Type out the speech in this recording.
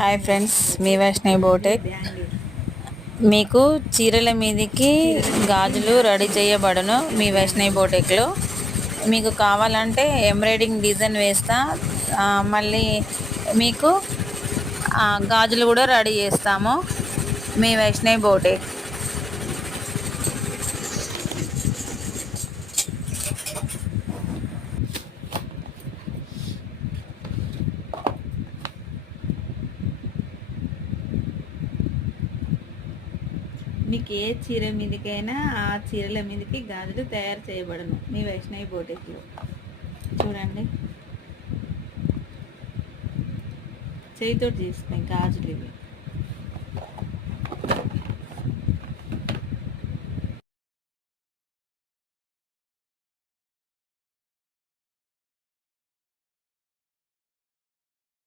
Hi friends, మీ వైష్ణవి బోటెక్. మీకు చీరల మీదకి గాజులు రెడీ చేయబడును మీ వైష్ణవి బోటెక్లో. మీకు కావాలంటే ఎంబ్రాయిడింగ్ డిజైన్ వేస్తా, మళ్ళీ మీకు గాజులు కూడా రెడీ చేస్తాము మీ వైష్ణవి బోటెక్. మీకు ఏ చీర మీదకైనా ఆ చీరల మీదకి గాజులు తయారు చేయబడను మీ వైష్ణవి బోటెక్లో. చూడండి, చేయితోటి చేస్తున్నాయి గాజులు ఇవి.